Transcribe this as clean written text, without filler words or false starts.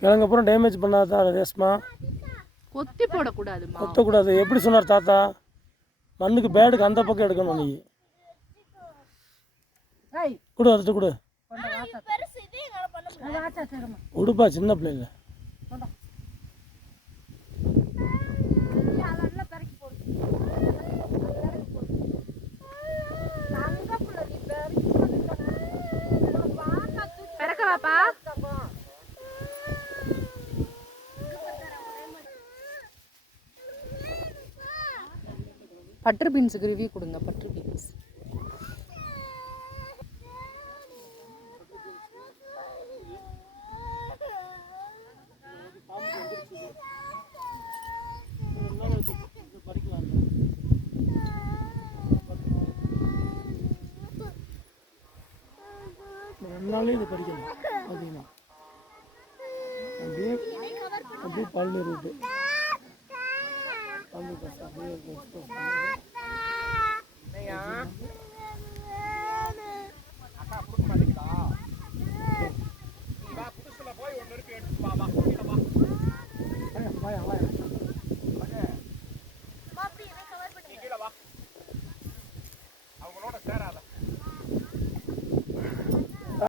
கிழங்கு அப்புறம் டேமேஜ் பண்ணாதான் ரேஸ்மா. கொத்தி போடக்கூடாதுமா. கொத்தக்கூடாது. எப்படி சொன்னார் தாத்தா? மண்ணுக்கு பேடுக்கு அந்த பக்கம் எடுக்கணும். நீ கொடு, அதுட்டு கொடு. கொடுப்பா, சின்ன பிள்ளைங்க. பட்டர் பீன்ஸுக்கு ரிவ்யூ கொடுங்க. பட்டர் பீன்ஸ் ரெண்டு இது படிக்கணும். பார்த்தீங்கன்னா அப்படியே அப்படியே பல்லு இருக்கு. பல்லு அப்படியே